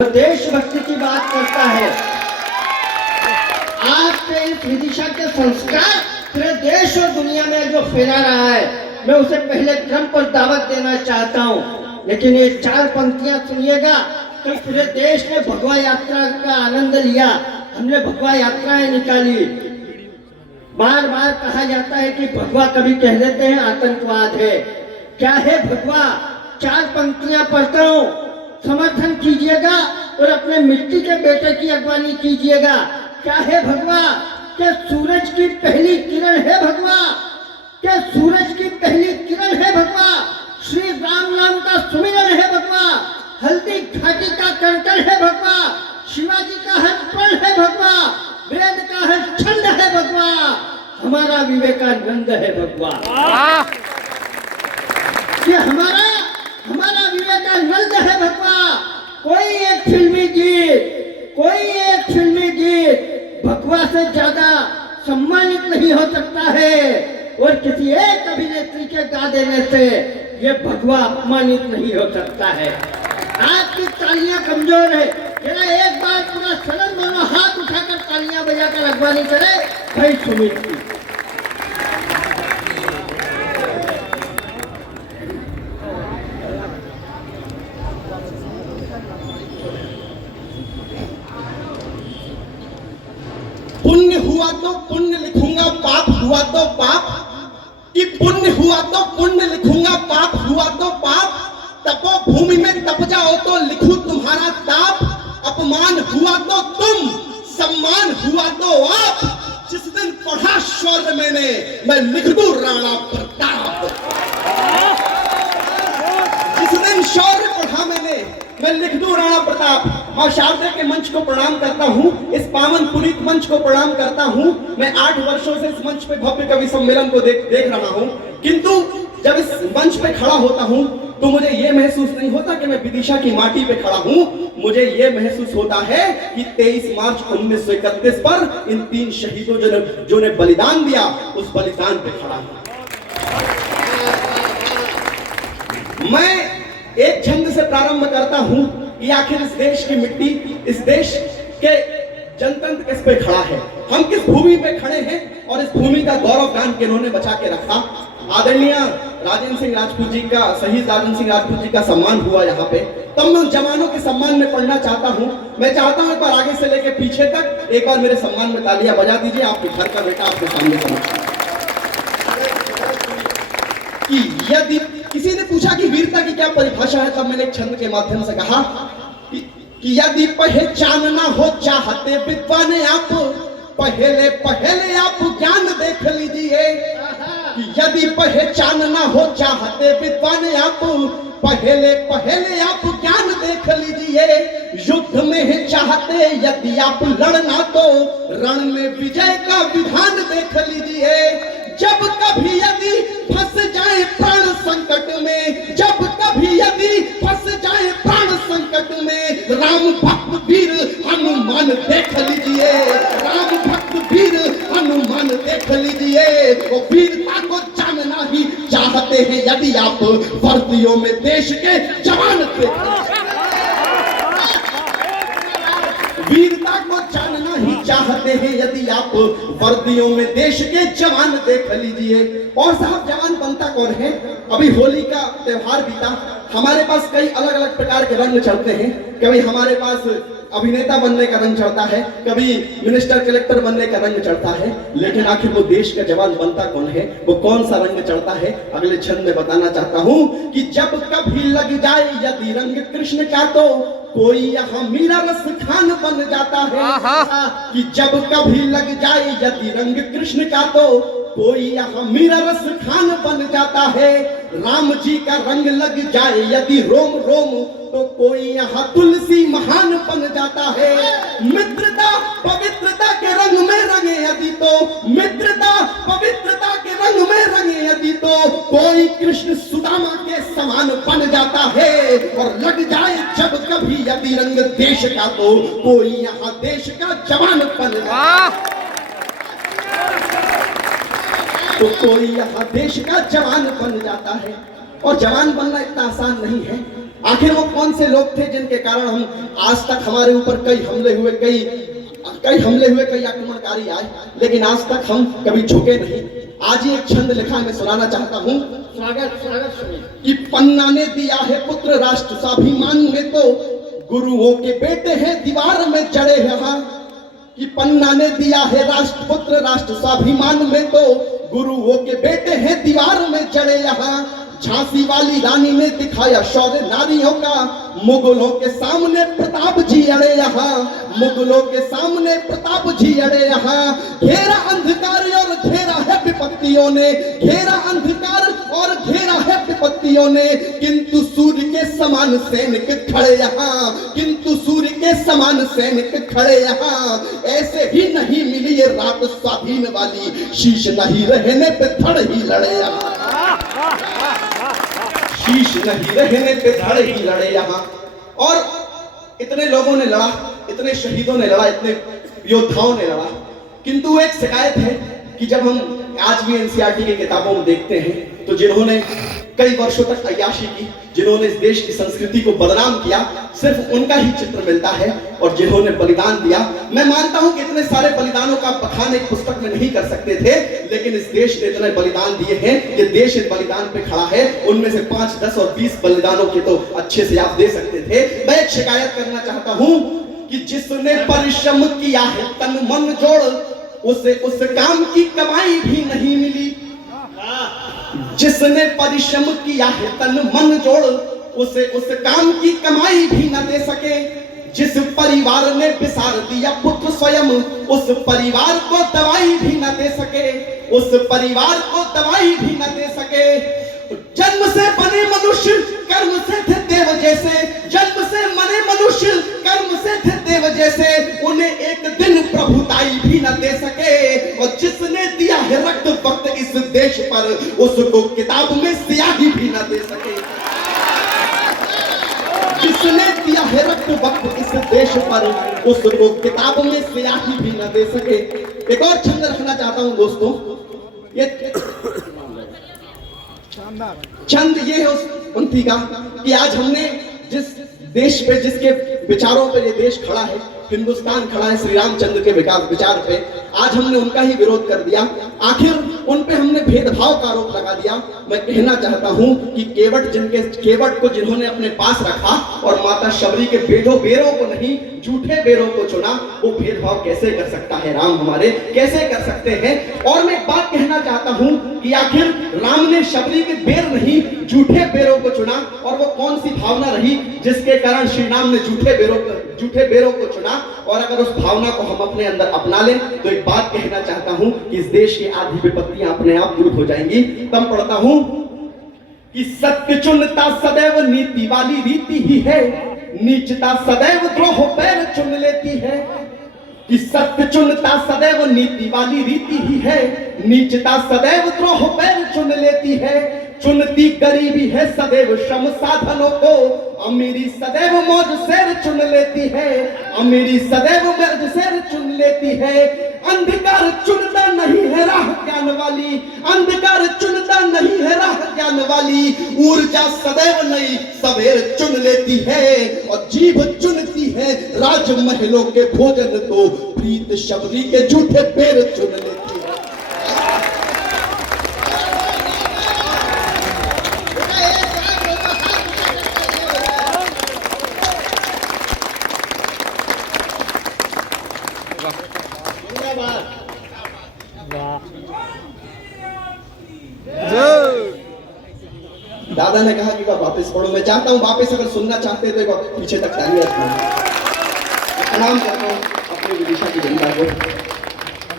देशभक्ति की बात करता है। आपके इस विदिशा के संस्कार पूरे देश और दुनिया में जो फैला रहा है, मैं उसे पहले क्रम पर दावत देना चाहता हूँ। लेकिन ये चार पंक्तियां सुनिएगा। कल पूरे देश ने भगवा यात्रा का आनंद लिया, हमने भगवा यात्राएं निकाली। बार बार कहा जाता है कि भगवा, कभी कह देते हैं आतंकवाद है। क्या है भगवा? चार पंक्तियां पढ़ता हूँ, समर्थन कीजिएगा और अपने मिट्टी के बेटे की अगवानी कीजिएगा। क्या है भगवा? क्या सूरज की पहली किरण है भगवा? क्या सूरज की पहली किरण है भगवा? श्री राम नाम का सुमिरन है भगवा? हल्दी घाटी का कंकड़ है भगवा? शिवाजी का हर प्रण है भगवा? वेद का हर छंद है भगवा? हमारा विवेकानंद है भगवा। ये हमारा विवेकानंद है भगवा। कोई एक फिल्मी गीत भगवा से ज्यादा सम्मानित नहीं हो सकता है, और किसी एक अभिनेत्री के गा देने से ये भगवा अपमानित नहीं हो सकता है। आपकी तालियां कमजोर है, जरा एक बार पूरा सदन दोनों हाथ उठाकर तालियां बजाकर अगवानी करे भाई सुमित की। पुण्य हुआ तो पुण्य लिखूंगा, पाप हुआ तो पाप। कि पुण्य हुआ तो पुण्य लिखूंगा, पाप हुआ तो पाप। तपो भूमि में तप जाओ तो लिखूं तुम्हारा ताप। अपमान हुआ तो तुम, सम्मान हुआ तो आप। जिस दिन पढ़ा शौर्य मैंने, मैं लिख दूं राणा प्रताप। जिस दिन शौर्य पढ़ा मैंने, मैं लिख दूं राणा प्रताप। और शारदा के मंच को प्रणाम करता हूं, इस पावन पुनीत मंच को प्रणाम करता हूं। मैं 8 वर्षों से इस मंच पे भव्य कवि सम्मेलन को देख रहा हूं, किंतु जब इस मंच पे खड़ा होता हूं तो मुझे यह महसूस नहीं होता कि मैं विदिशा की माटी पे खड़ा हूं। मुझे यह महसूस होता है कि 23 मार्च 1931 पर इन 3 शहीदों जो ने बलिदान दिया, उस बलिदान पे खड़ा हूं। मैं एक छंद से प्रारंभ करता हूं कि आखिर इस देश की मिट्टी, इस देश के जनतंत्र किस पे खड़ा है, हम किस भूमि पे खड़े हैं, और इस भूमि का गौरव गान किन्होंने बचा के रखा। आदरणीय राजेंद्र सिंह राजपूत जी का, शहीद राजेंद्र सिंह राजपूत जी का सम्मान हुआ यहाँ पे। तब मैं उन जवानों के सम्मान में पढ़ना चाहता हूँ। मैं चाहता हूँ एक बार आगे से लेकर पीछे तक एक बार मेरे सम्मान में तालियां बजा दीजिए। आपके घर का बेटा आपके सामने समझ कि यदि किसी ने पूछा कि वीरता की क्या परिभाषा है, तब मैंने एक छंद के माध्यम से कहा कि यदि पहचानना हो चाहते विद्वान आप, पहले आप ज्ञान देख लीजिए। यदि पहचानना हो चाहते विद्वान आप, पहले आप ज्ञान देख लीजिए। युद्ध में है चाहते यदि आप लड़ना, तो रण में विजय का विधान देख लीजिए। जब कभी यदि फंस जाए प्राण संकट में, जब कभी यदि फंस जाए प्राण संकट में, राम भक्त वीर हनुमान देख लीजिए। राम भक्त वीर हनुमान देख लीजिए। वो वीरता को जानना ही चाहते हैं यदि आप, वर्दियों में देश के जवान थे। वीरता को जानना ही चाहते हैं यदि आप, वर्दियों में देश के जवान देख लीजिए। और साहब, जवान बनता कौन है? अभी होली का त्योहार बीता, हमारे पास कई अलग अलग प्रकार के रंग चढ़ते हैं। कभी हमारे पास अभिनेता बनने का रंग चढ़ता है, कभी मिनिस्टर कलेक्टर बनने का रंग चढ़ता है, लेकिन आखिर वो देश का जवान बनता कौन है? वो कौन सा रंग चढ़ता है? अगले छंद में बताना चाहता हूं कि जब कभी लग जाए यदि रंग कृष्ण का, तो कोई यहाँ मीरा रस खान बन जाता है। कि जब कभी लग जाए यदि रंग कृष्ण का, तो कोई यहाँ मीरा रस खान बन जाता है। राम जी का रंग लग जाए यदि रोम रोम, तो कोई यहाँ तुलसी महान बन जाता है। मित्रता पवित्रता के रंग में रंगे यदि, तो मित्रता पवित्रता के रंग में रंगे यदि, तो कोई कृष्ण सुदामा के समान बन जाता है। और लग जाए जब कभी यदि रंग देश का, तो कोई यहाँ देश का जवान बन जाता है। तो कोई यहाँ देश का जवान बन जाता है। और जवान बनना इतना आसान नहीं है। आखिर वो कौन से लोग थे जिनके कारण हम आज तक हमारे ऊपर कई हमले हुए, कई आक्रमणकारी आए, लेकिन आज तक हम कभी झुके नहीं। आज ही एक छंद लिखा मैं सुनाना चाहता हूँ। स्वागत सुनिए। कि पन्ना ने दिया है पुत्र राष्ट्र स्वाभिमान में, तो गुरुओं के बेटे हैं दीवार में जड़े यहाँ। कि पन्ना ने दिया है पुत्र राष्ट्र स्वाभिमान में, तो गुरुओं के बेटे हैं दीवार में जड़े यहाँ। झांसी वाली रानी ने दिखाया शौर्य नारियों का, मुगलों के सामने प्रताप जी अड़े यहाँ। मुगलों के सामने प्रताप जी अड़े यहाँ। घेरा अंधकार और घेरा है विपत्तियों ने, घेरा अंधकार और घेरा है विपत्तियों ने, किंतु सूर्य के समान सैनिक खड़े यहाँ। किंतु सूर्य के समान सैनिक खड़े यहाँ। ऐसे ही नहीं मिली ये रात स्वाधीन वाली, शीश नहीं रहने पे धड़ ही लड़े यहाँ। शीश नहीं रहने पे धड़ ही लड़े यहाँ। और इतने लोगों ने लड़ा, इतने शहीदों ने लड़ा, इतने योद्धाओं ने लड़ा, किंतु एक शिकायत है कि जब हम आज भी एनसीईआरटी की किताबों में देखते हैं तो जिन्होंने कई वर्षों तक अय्याशी की, जिन्होंने इस देश की संस्कृति को बदनाम किया, सिर्फ उनका ही चित्र मिलता है। और जिन्होंने बलिदान दिया, मैं मानता हूं कि इतने सारे बलिदानों का बखान एक पुस्तक में नहीं कर सकते थे, लेकिन इस देश ने इतने बलिदान दिए हैं, ये देश इस बलिदान पे खड़ा है। उनमें से 5, 10 और 20 बलिदानों के तो अच्छे से आप दे सकते थे। मैं एक शिकायत करना चाहता हूं कि जिसने परिश्रम किया है तन मन जोड़, उसे उस काम की कमाई भी नहीं मिली। जिसने परिश्रम किया है तन मन जोड़, उसे उस काम की कमाई भी न दे सके। जिस परिवार ने बिसार दिया पुत्र स्वयं, उस परिवार को दवाई भी न दे सके। उस परिवार को दवाई भी न दे सके। जन्म से बने मनुष्य कर्म से थे देव जैसे, जन्म से बने मनुष्य कर्म से थे देव जैसे, उन्हें एक दिन प्रभुताई भी न दे सके। और जिसने दिया है रक्त वक्त इस देश पर, उसको किताब में स्याही भी न दे सके। जिसने दिया है रक्त वक्त इस देश पर, उसको किताब में स्याही भी न दे सके। एक और छंद रखना चाहता हूं दोस्तों, ये छंद ये है उस पंथी का कि आज हमने जिस देश पे, जिसके विचारों पे ये देश खड़ा है, हिंदुस्तान खड़ा है श्री रामचंद्र के विचार पे, आज हमने उनका ही विरोध कर दिया। आखिर उन पे हमने भेदभाव का आरोप लगा दिया। मैं कहना चाहता हूं कि केवट को जिन्होंने अपने पास रखा और माता शबरी के बेरों को नहीं, झूठे बेरों को चुना, वो भेदभाव कैसे कर सकता है राम हमारे, कैसे कर सकते हैं। और मैं एक बात कहना चाहता हूं कि आखिर राम ने शबरी के बेर नहीं, झूठे बेरों को चुना, और वो कौन सी भावना रही जिसके कारण श्री राम ने झूठे बेरों को चुना। और अगर उस भावना को हम अपने अंदर अपना लें तो एक बात कहना चाहता हूं कि इस देश की आधी विपत्तियां अपने आप दूर हो जाएंगी। तब पढ़ता हूं कि सत्य चुनता सदैव नीति वाली रीति ही है, नीचता सदैव द्रोह पैर चुन लेती है। कि सत्य चुनता सदैव नीति वाली रीति ही है, नीचता सदैव द्रोह पैर चुन लेती है। चुनती गरीबी है सदैव श्रम साधनों को, अमीरी सदैव मौज शेर चुन लेती है। अमीरी सदैव मौज शेर चुन लेती है। अंधकार चुनता नहीं है राह ज्ञान वाली, अंधकार चुनता नहीं है राह ज्ञान वाली। ऊर्जा सदैव नई सवेर चुन लेती है, और जीभ चुनती है राजमहलों के भोजन, तो प्रीत शबरी के झूठे पैर चुन लेती है। दादा ने कहा कि वापस पढ़ो। मैं चाहता हूं वापस अगर सुनना चाहते तो एक बार पीछे तक तालियां प्रणाम करता हूं अपनी विदिशा की जनता को।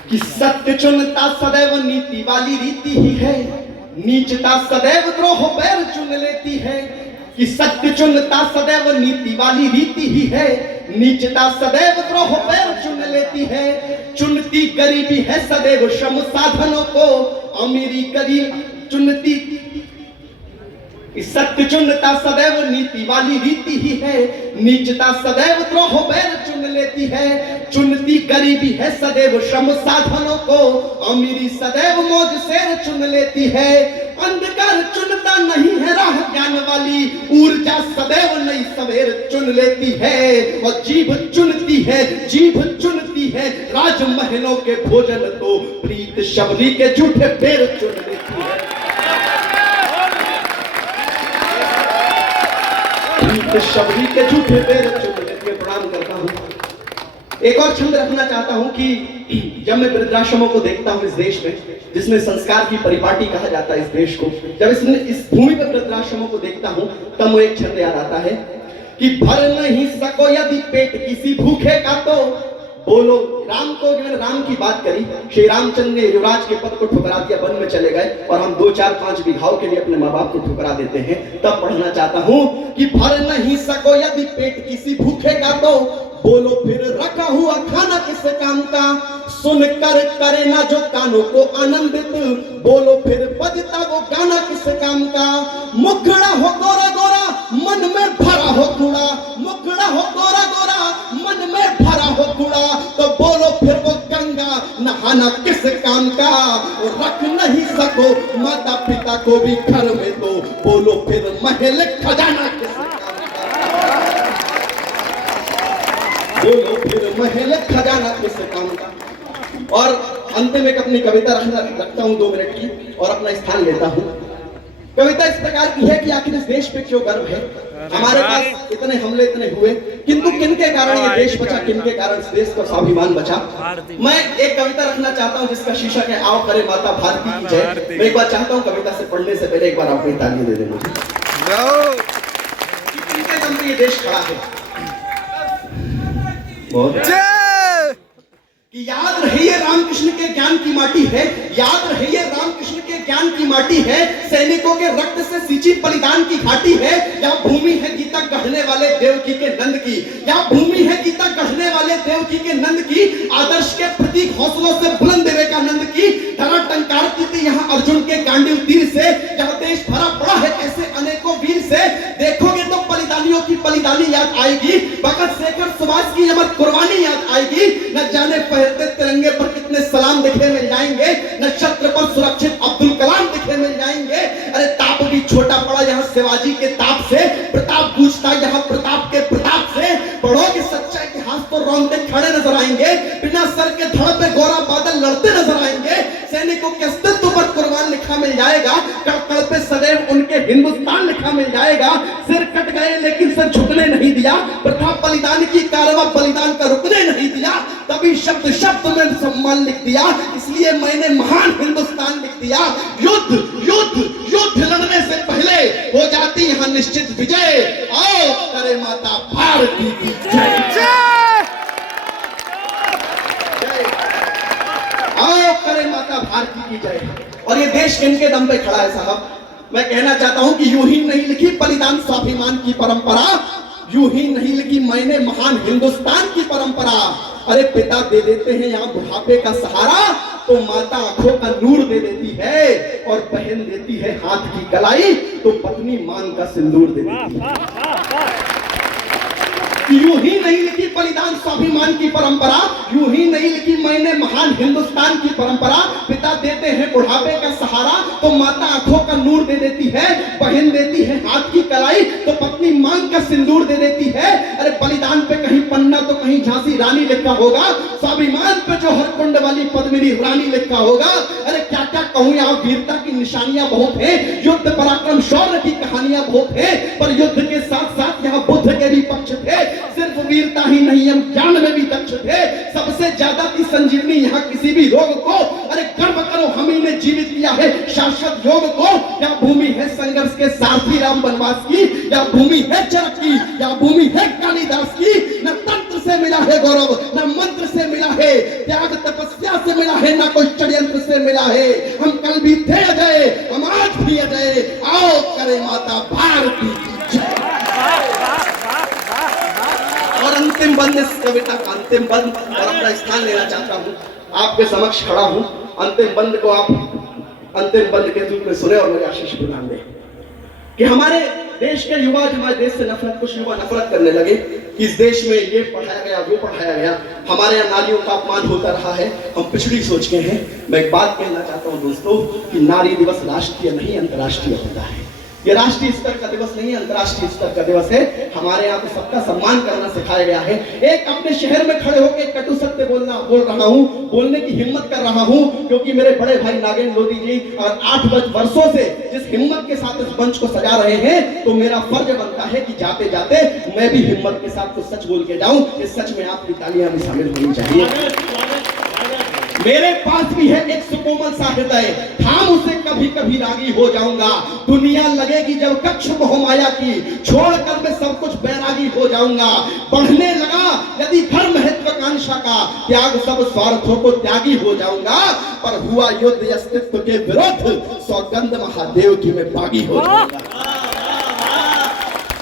कि सत्य चुनता सदैव नीति वाली रीति ही है, नीचता सदैव द्रोह पैर चुन लेती है। कि सत्य चुनता सदैव नीति वाली रीति ही है, नीचता सदैव द्रोह पैर चुन लेती है। चुनती गरीबी है सदैव श्रम साधनों को, अमीरी गरीब चुनती। सत्य चुनता सदैव नीति वाली रीति ही है, नीचता सदैव द्रोह पैर चुन लेती है। चुनती गरीबी है सदैव श्रम साधनों को, अमीरी सदैव मौज शेर चुन लेती है। अंधकार चुनता नहीं है राह ज्ञान वाली, ऊर्जा सदैव नई सवेर चुन लेती है, और जीभ चुनती है, जीभ चुनती है राजमहलों के भोजन तो प्रीत शबरी के झूठे पैर चुन लेती है। प्रीत शबरी के झूठे पैर चुन लेती है। प्रणाम करता हूँ। एक और छंद रखना चाहता हूं कि जब मैं वृद्धाश्रमों को देखता हूं इस देश में, जिसमें संस्कार की परिपाटी कहा जाता है इस देश को, जब इस भूमि पर वृद्धाश्रमों को देखता हूं तब मुझे एक छंद याद आता है कि भर नहीं सको यदि पेट किसी भूखे का तो बोलो। राम को, जब मैंने राम की बात करी, श्री रामचंद्र ने युवराज के पद को ठुकरा दिया, वन में चले गए, और हम 2-4-5 बीघाओं के लिए अपने माँ बाप को ठुकरा देते हैं। तब पढ़ना चाहता हूं कि भर नहीं सको यदि पेट किसी भूखे का तो बोलो फिर रखा हुआ खाना किस काम का, सुनकर करे ना जो कानों को आनंदित, बोलो फिर बजता वो गाना किस काम का। मुखड़ा हो गोरा गोरा मन में भरा हो कूड़ा, मुखड़ा हो गोरा गोरा मन में भरा हो कूड़ा, तो बोलो फिर वो गंगा नहाना किस काम का। रख नहीं सको माता पिता को भी घर में तो बोलो फिर महल खजाना किस काम का, बोलो फिर महल खजाना किस काम का। और अंतिम एक अपनी कविता रखता हूं 2 मिनट की, और अपना स्थान लेता हूं। कविता इस प्रकार की है कि आखिर इस देश पे क्यों गर्व है। हमारे पास इतने हमले इतने हुए, किंतु किनके कारण ये देश बचा, किनके कारण इस देश का स्वाभिमान बचा। मैं एक कविता रखना चाहता हूं जिसका शीर्षक है आओ करे माता भारती की जय। मैं एक बार चाहता हूं कविता से पढ़ने से पहले एक बार अपनी ताली दे दें मुझे। किनके दम पे ये देश खड़ा है। कि याद रहे ये रामकृष्ण के ज्ञान की माटी है, याद रहे ये रामकृष्ण के ज्ञान की माटी है, सैनिकों के रक्त से सींची बलिदान की घाटी है। या भूमि है गीता गढ़ने वाले देवकी के नंद की, या भूमि है गीता गढ़ने वाले देवकी के नंद की, आदर्श के प्रतीक हौसलों से बुलंद विवेकानंद की। धरा टंकारती थी यहाँ अर्जुन के गांडीव तीर से, जहाँ देश भरा पड़ा है ऐसे अनेकों वीर से। देखोगे तो बलिदानियों की बलिदानी याद आएगी, भगत शेखर सुभाष की अमर कुर्बानी याद आएगी। न जाने पहनते तिरंगे पर कितने सलाम दिखे मिल जाएंगे, न छत्र पर सुरक्षित अब्दुल कलाम दिखे मिल जाएंगे। अरे ताप भी छोटा पड़ा यहाँ शिवाजी के ताप से, प्रताप गूंजता यहाँ प्रताप के प्रताप से। पढ़ोगे सच्चा इतिहास तो रोंदे खड़े नजर आएंगे, बिना सर के धड़ पे गोरा बादल लड़ते नजर आएंगे। सैनिकों के अस्तित्व पर कुर्बान लिखा मिल जाएगा, कड़ पे सदैव उनके हिंदुस्तान लिखा मिल जाएगा। सिर कट गए लेकिन सिर झुकने नहीं दिया, प्रथा बलिदान की कारवा बलिदान का रुकने नहीं दिया। तभी शब्द शब्द में सम्मान लिख दिया, इसलिए मैंने महान हिंदुस्तान लिख दिया। युद्ध युद्ध युद्ध लड़ने से पहले हो जाती यहाँ निश्चित विजय। आओ करे माता भारती की जय, आओ करे माता भारती की जय। और ये देश किनके दम पे खड़ा है साहब। मैं कहना चाहता हूं कि यूं ही नहीं लिखी बलिदान स्वाभिमान की परंपरा, यूं ही नहीं लिखी मैंने महान हिंदुस्तान की परंपरा। अरे पिता दे देते हैं यहाँ बुढ़ापे का सहारा, तो माता आंखों का नूर दे देती है, और बहन देती है हाथ की कलाई, तो पत्नी मांग का सिंदूर दे देती है। यूं ही नहीं लिखी बलिदान स्वाभिमान की परंपरा, यूं ही नहीं लिखी मैंने महान हिंदुस्तान की परंपरा। पिता देते हैं बुढ़ापे का सहारा, तो माता आंखों का नूर दे देती है, बहन देती है हाथ की कलाई, तो पत्नी मांग का सिंदूर दे देती है। अरे बलिदान पे कहीं पन्ना तो कहीं झांसी रानी लिखा होगा, स्वाभिमान पे जो हरकुंड वाली पद्मिनी रानी लिखा होगा। अरे क्या क्या कहूं, यहाँ वीरता की निशानियां बहुत है, युद्ध पराक्रम शौर्य की कहानियां बहुत है, पर युद्ध के साथ साथ यहाँ बुद्ध के भी पक्ष थे। सिर्फ वीरता ही नहीं, हम ज्ञान में भी दक्ष थे। सबसे ज्यादा की संजीवनी यहाँ किसी भी रोग को। अरे गर्व करो हम ही ने जीवित किया है शाश्वत योग को। या भूमि है संघर्ष के सारथी राम बनवास की, या भूमि है चरक की, या भूमि है कालिदास की। न तंत्र से मिला है गौरव, न मंत्र से मिला है, त्याग तपस्या से मिला है, न कोई षड्यंत्र से मिला है। हम कल भी थे अजय, हम आज भी अजय। आओ करे माता भारती की जय। और अंतिम बंद, इस कविता का अंतिम बंद, और अपना स्थान लेना चाहता हूं, आपके समक्ष खड़ा हूं। अंतिम बंद को आप अंतिम बंद के रूप में सुने और मुझे आशीष प्रदान दें कि हमारे देश के युवा, जो हमारे देश से नफरत, कुछ युवा नफरत करने लगे कि इस देश में ये पढ़ाया गया वो पढ़ाया गया, हमारे यहाँ नारियों का अपमान होता रहा है, हम पिछड़ी सोच के हैं। मैं एक बात कहना चाहता हूँ दोस्तों कि नारी दिवस राष्ट्रीय नहीं अंतर्राष्ट्रीय होता है। ये राष्ट्रीय स्तर का दिवस नहीं है, अंतर्राष्ट्रीय स्तर का दिवस है। हमारे यहाँ तो सबका सम्मान करना सिखाया गया है। एक अपने शहर में खड़े होकर कटु सत्य बोल रहा हूँ, बोलने की हिम्मत कर रहा हूँ, क्योंकि मेरे बड़े भाई नागेंद्र लोधी जी और 8 वर्षों से जिस हिम्मत के साथ इस मंच को सजा रहे हैं, तो मेरा फर्ज बनता है कि जाते जाते मैं भी हिम्मत के साथ कुछ सच बोल के जाऊं। इस सच में आपकी तालियां भी शामिल होनी चाहिए। मेरे पास भी है एक सुकोमल सा हृदय, थाम उसे कभी कभी रागी हो जाऊंगा। दुनिया लगेगी जब कक्ष मोह माया की, छोड़कर मैं सब कुछ बैरागी हो जाऊंगा। बढ़ने लगा यदि घर महत्वाकांक्षा का, त्याग सब स्वार्थों को त्यागी हो जाऊंगा। पर हुआ युद्ध अस्तित्व के विरुद्ध, सौगंध महादेव की मैं बागी हो जाऊंगा।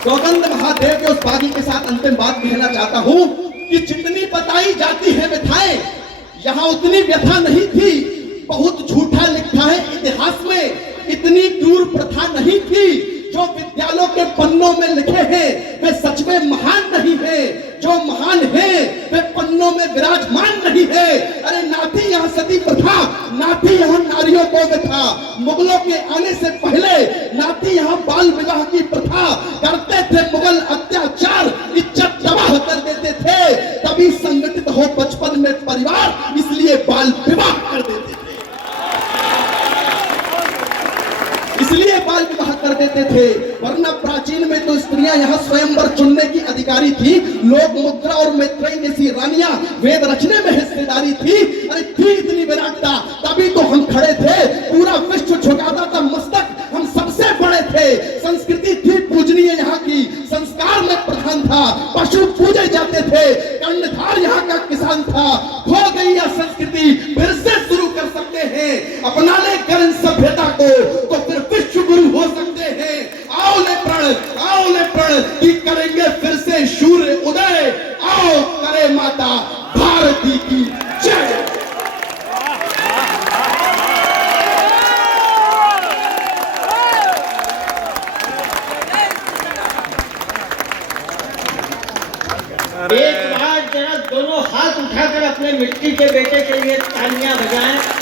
सौगंध महादेव के उस बागी के साथ अंतिम बात कहना चाहता हूं कि जितनी बताई जाती है व्यथाएं, यहां उतनी व्यथा नहीं थी। बहुत झूठा लिखा है इतिहास में, इतनी क्रूर प्रथा नहीं थी। जो विद्यालयों के पन्नों में लिखे हैं वे सच में महान नहीं है, जो महान है वे पन्नों में विराजमान नहीं है। अरे ना थी यहाँ सती प्रथा, ना थी यहाँ नारियों को व्यथा, मुगलों के आने से पहले ना थी यहाँ बाल विवाह की प्रथा। करते थे मुगल अत्याचार, इज्जत तबाह कर देते थे, तभी संगठित हो बचपन में परिवार, इसलिए बाल विवाह कर देते थे, इसलिए बाल विवाह कर देते थे। वरना प्राचीन में तो स्त्रियां यहाँ स्वयंवर चुनने की अधिकारी थी। लोक मुद्रा और मैत्रेयी जैसी रानियां वेद रचने में हिस्सेदारी थी। अरे थी इतनी विराटता, तभी तो हम खड़े थे। पूरा विश्व झुकाता था मस्तक, हम सबसे बड़े थे। संस्कृति थी पूजनीय यहाँ की, संस्कार में प्रधान था, पशु पूजे जाते थे, कर्णधार यहाँ का किसान था। खो गई यह संस्कृति, फिर से शुरू कर सकते हैं। अपना ले कर सभ्यता को, तो फिर विश्व गुरु हो सकते हैं। आओ ले प्रण कि करेंगे फिर से सूर्य उदय। आओ करे माता भारती की जय। एक बार जरा दोनों हाथ उठाकर अपने मिट्टी के बेटे के लिए तालियां बजाएं।